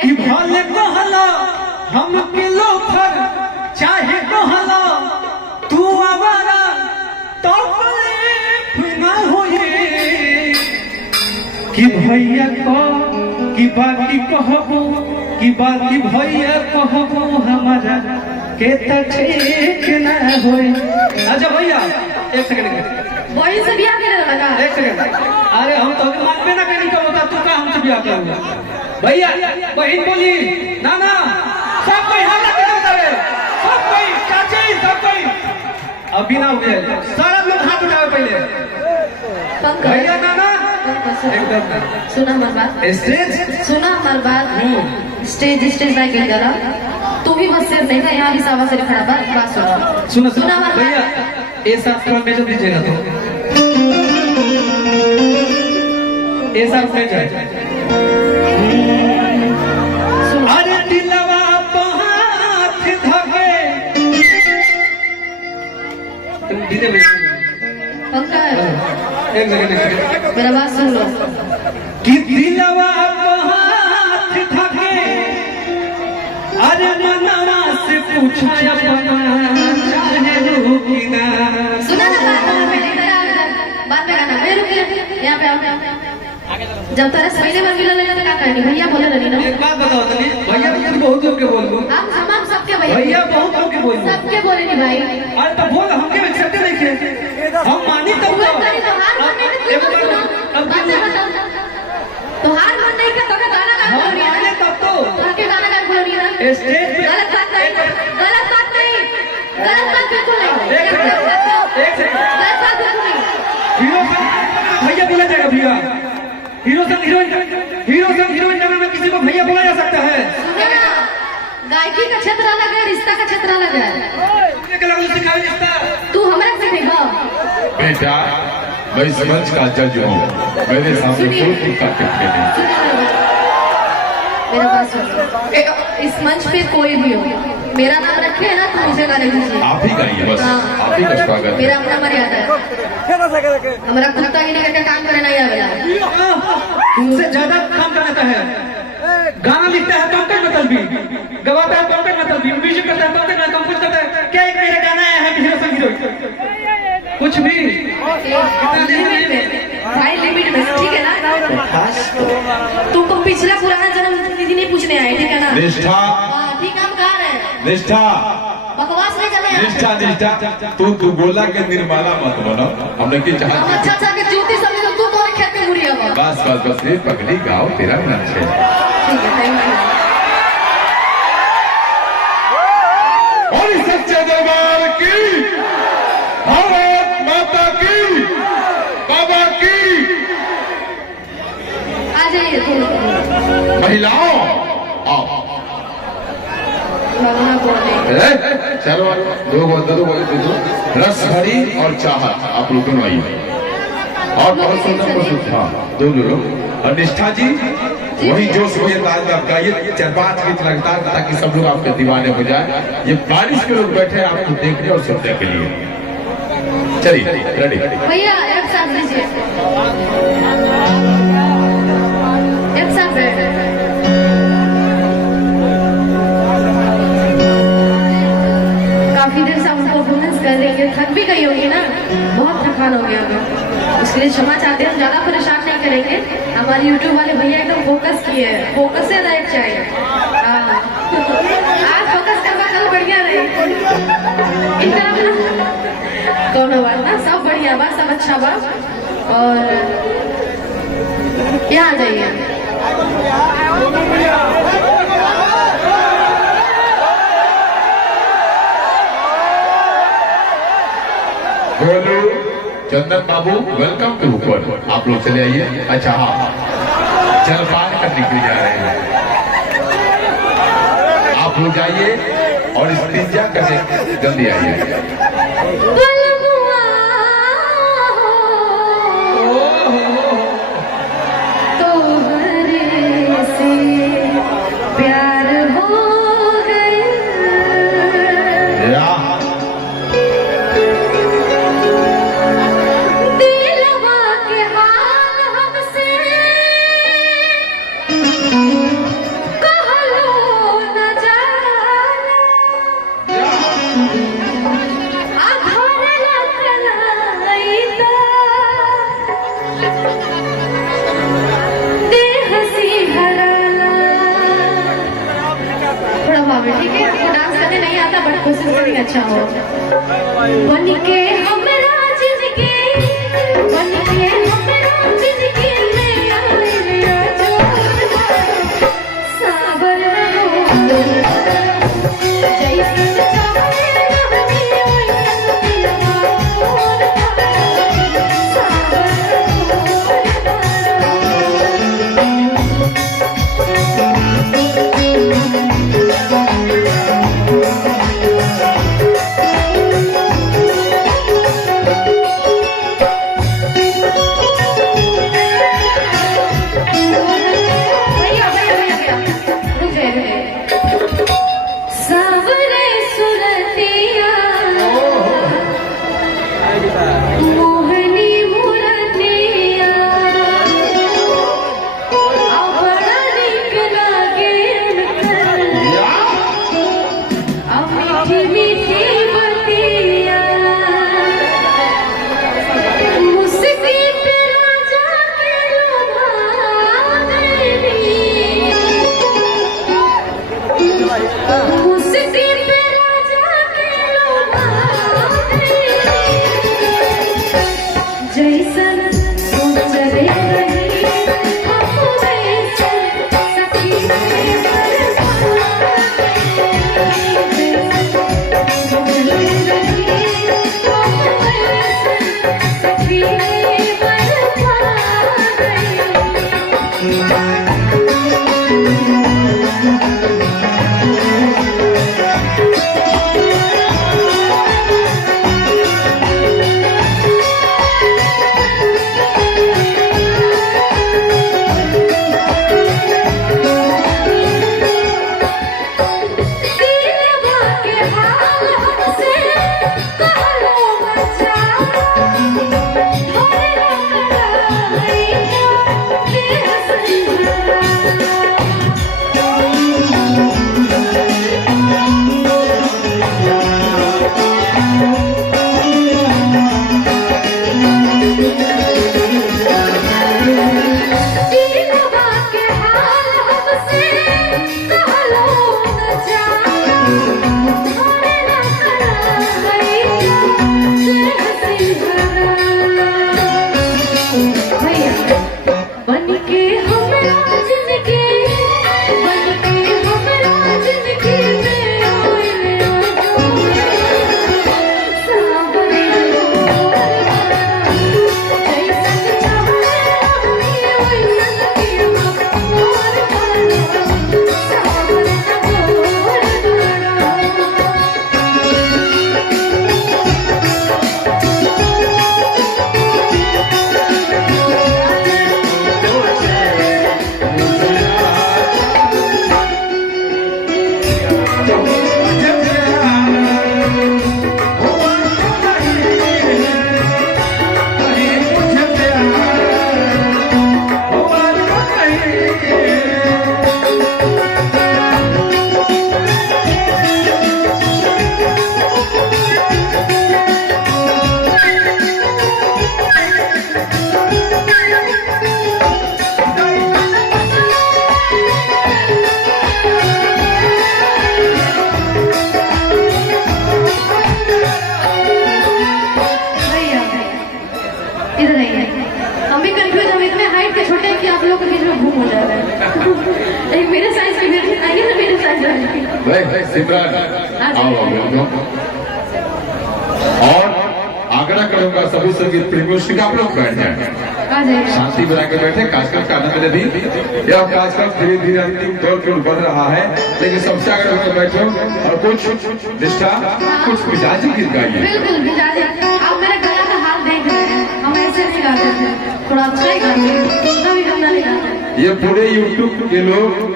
कि भले कहला हम के लोफर चाहे कहला तू आवारा तो न होए कि भैया को कि बाकी कहबो कि बाकी भैया कहबो हमारा के त ठीक न होए। अच्छा भैया एक सेकंड वही से बियाह करे लगा। एक सेकंड अरे हम तो अभी मानबे ना कहीं का बता तू का हमसे बियाह करूंगा भैया बहन बोली नाना सब कोई हल्ला कर देता है सब कोई चाची सब कोई अभी ना हुए सारा लोग हाथ उठाए पहले भैया नाना एकदम सुना हमारी बात स्टेज सुना हमारी बात स्टेज स्टेज ना गिर जरा तू भी बस सिर नहीं था यहाँ भी सावा सिर खड़ा बात सुना सुना हमारी भैया ये सब थोड़ा मेजर दीजिएगा तो ये सब मेजर अरे दिलवा हाथ धके तुम धीरे पंका एक सेकंड मेरा बात सुन लो कि दिलवा हाथ धके अरे मनवा से पूछा अपना चाहे रुकी ना सुना ना बात पहले बाद में गाना मैं रुक यहाँ पे आओ जब तेरा पहले बार मिला लेना तो क्या करनी भैया बोले रही ना एक बात बताओ तनी भैया तो बहुत लोग के बोल दूं हम सबके भैया बहुत लोग के बोल दूं सबके बोले नहीं भाई अरे तो बोल हमके एक्सेप्ट नहीं किए हम मानी तब तो हार मन नहीं किया तो गाना गा हम माने तब तो के गाना गा बोल रही ना स्टेज पे गलत बात नहीं गलत बात नहीं गलत बात बिल्कुल नहीं एक सेकंड गलत बात बिल्कुल नहीं हीरो भैया बोला जाएगा भैया हीरो संग हीरोइन जगह में किसी को भैया बोला जा सकता है सुनिए ना गायकी का क्षेत्र अलग है रिश्ता का क्षेत्र अलग है तू हमारे से सिखाएगा बेटा मैं इस मंच का जज हूँ मेरे सामने कोई टिक्का टिप्पणी नहीं। मेरा बात सुनो इस मंच पे कोई भी हो मेरा नाम रखे है ना तो मुझे गाने दीजिए आप ही गाइए बस आप ही का स्वागत है। मेरा अपना मर्यादा है हमारा कुत्ता ही नहीं करके काम करे नहीं आवेला तुमसे ज्यादा काम करता है गाना लिखता है कंकड़ मतलबी गवाता है कंकड़ मतलबी म्यूजिक करता है कंकड़ कंपोज करता है क्या एक मेरा गाना है हीरो संग हीरोइन कुछ भी लिमिट में भाई लिमिट में ठीक है ना तुमको पिछला पुराना जन्म दीदी नहीं पूछने आए ठीक है ना निष्ठा ठीक हम कहा रहे निष्ठा बकवास नहीं चले निष्ठा निष्ठा तू गोला के निर्माला मत बनो हमने की चाह अच्छा अच्छा के ज्योति समझ लो तू कौन खेत में मुड़ी है बस बस बस ये पगली गाओ तेरा नाच है ठीक है थैंक यू और इस सच्चे दरबार की भारत माता की बाबा की आ जाइए थोड़ा महिलाओं आओ भगवान बोले चलो दो रस भरी और चाहत आप लोग दोनों आइए और बहुत सुंदर हाँ दोनों लोग और निष्ठा जी वही जोश वही अंदाज में गाइए 4-5 गीत लगातार ताकि सब लोग आपके दीवाने हो जाए। ये बारिश के लोग बैठे हैं आपको देखने और सुनने के लिए। चलिए रेडी भैया एक साथ लीजिए एक साथ बैठ काफी देर से हमको परफॉर्मेंस कर रही है थक भी गई होगी ना बहुत थकान हो गया होगा उसके लिए क्षमा चाहते हैं हम ज्यादा परेशान नहीं करेंगे हमारे यूट्यूब वाले भैया एकदम फोकस किए हैं फोकस से लाइक चाहिए आज फोकस करना कल बढ़िया रहे कौन बात ना सब बढ़िया बा सब अच्छा बा और यहाँ आ जाइए बोलो चंदन बाबू वेलकम टू ऊपर आप लोग चले आइए। अच्छा हाँ जलपान करने के लिए जा रहे हैं आप लोग जाइए और इस पिज्जा करने जल्दी आइए। कहा कोशिश करेंगे अच्छा हो। बन के हमरा जिंदगी, बन के हमरा जिंदगी में आइलिया जो साबर हो जैसे चाहे रहनी वैसन दिलवा मोर साबर सावरे सुरतिया मोहनी मुरतिया बड़ा नीक लागे उनकर मीठी मीठी बतिया मुस्की पे राजा के लुभा गई मुस्की पे राजा के लुभा गई जैसन सोचले रही हम वैसन सखी में बरसा गई सोचले रही हम वैसन सखी में बरसा दिलवा के हाल हमसे कहलो बच्चा थोड़े रखलाई देह संजरा दिलवा के हाल हमसे कहलो बच्चा थोड़े रखलाई देह संजरा भैया बन के हमरा जिंदगी, बन के हमरा जिंदगी में आइलिया जो साबर जैसन चाहे रहनी वैसन दिलवा मोर साबर भैया इधर आइए। हम भी कंफ्यूज, हम इतने हाइट के छोटे हैं कि आप लोगों के बीच में घूम हो जा रहा है। एक मेरे साइज की बेटी आइए ना, मेरे साइज वाली। भाई सिमरन आओ वेलकम। और आग्रह करूंगा सभी संगीत प्रेमियों से कि आप लोग बैठ जाएं, आ जाइए। शांति बना के बैठे। कार्यक्रम का आनंद लें भी। यह कार्यक्रम धीरे धीरे अंतिम दौर की ओर बढ़ रहा है, लेकिन सबसे आग्रह होकर बैठो और कुछ निष्ठा, कुछ मिजाजी गीत गाइए। बिल्कुल मिजाज, आप मेरे गला का हाल देख रहे हैं, हम ऐसे नहीं गाते थे, थोड़ा अच्छा ही गाते हैं, उतना भी गंदा नहीं गाते। ये पूरे YouTube के लोग